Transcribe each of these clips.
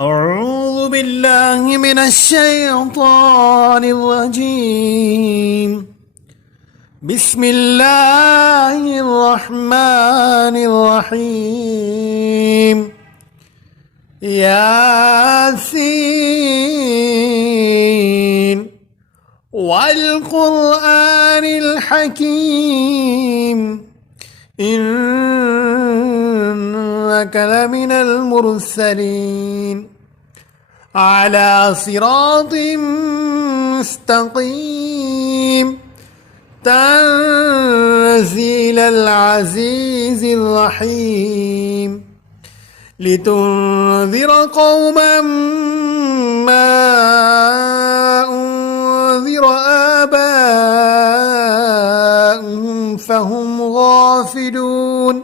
أعوذ بالله من الشيطان الرجيم. بسم الله الرحمن الرحيم. ياسين والقرآن الحكيم إنك لمن المرسلين على صراط مستقيم تنزيل العزيز الرحيم لتنذر قوما ما أنذر آباؤهم فهم غافلون.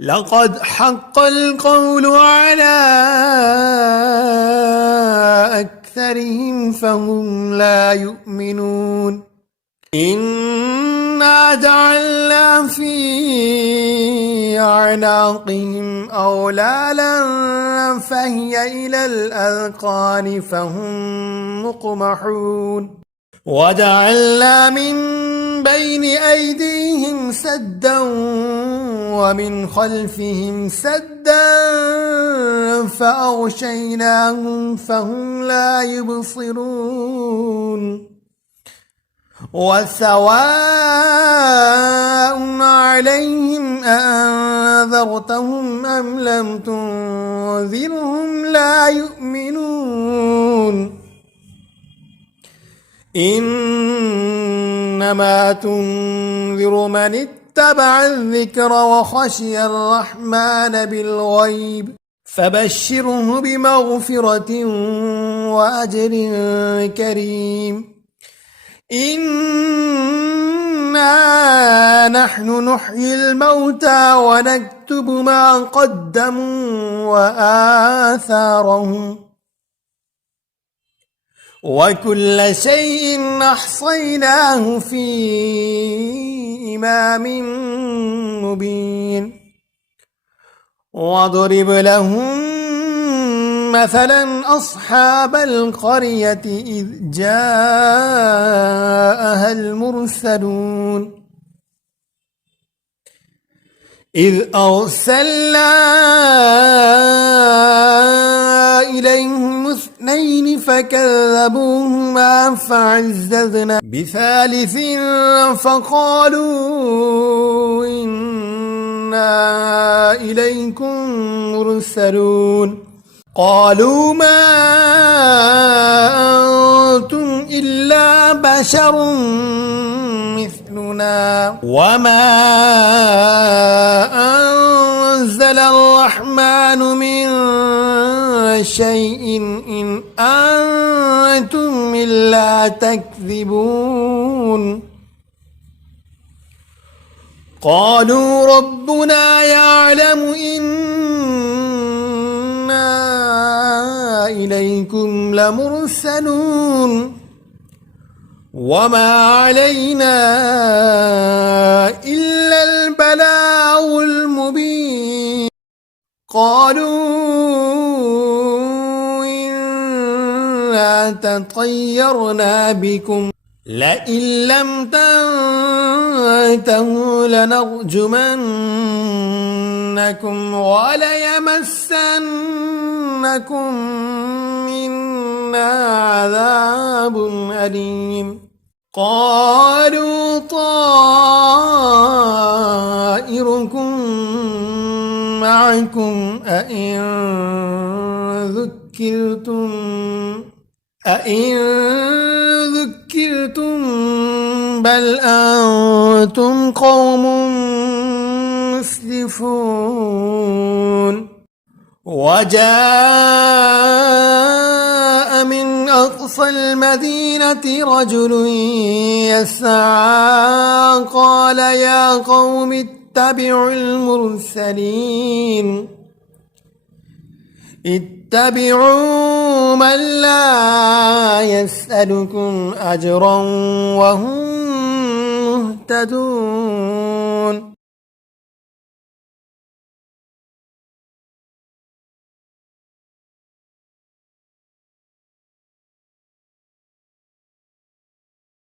لقد حق القول على أكثرهم فهم لا يؤمنون. إنا جعلنا في أعناقهم أغلالا فهي إلى الأذقان فهم مقمحون. وجعلنا من بين أيديهم سدا ومن خلفهم سدا فأغشيناهم فهم لا يبصرون. وسواء عليهم أأنذرتهم أم لم تنذرهم لا يؤمنون. إنما تنذر من اتبع الذكر وخشي الرحمن بالغيب فبشره بمغفرة وأجر كريم. إنا نحن نحيي الموتى ونكتب ما قدموا وآثارهم وكل شيء أحصيناه في إمام مبين. واضرب لهم مثلا أصحاب القرية إذ جاءها المرسلون إذ أرسلنا إليهم اثنين فكذبوهما فعززنا بثالث فقالوا إنا إليكم مرسلون. قالوا ما أنتم إلا بشر مثلنا وما أنزل الرحمن من شيء إن أنتم إلا تكذبون. قالوا ربنا يعلم إنا إليكم لمرسلون وما علينا إلا البلاغ المبين. قالوا إنا تطيرنا بكم لئن لم تنتهوا لنرجمنكم وليمسنكم منا عذاب أليم. قالوا طائركم معكم أئن ذكرتم بل أنتم قوم مسرفون. وجاء من أقصى المدينة رجل يسعى قال يا قوم اتبعوا المرسلين اتبعوا من لا يسألكم أجرا وهم مهتدون.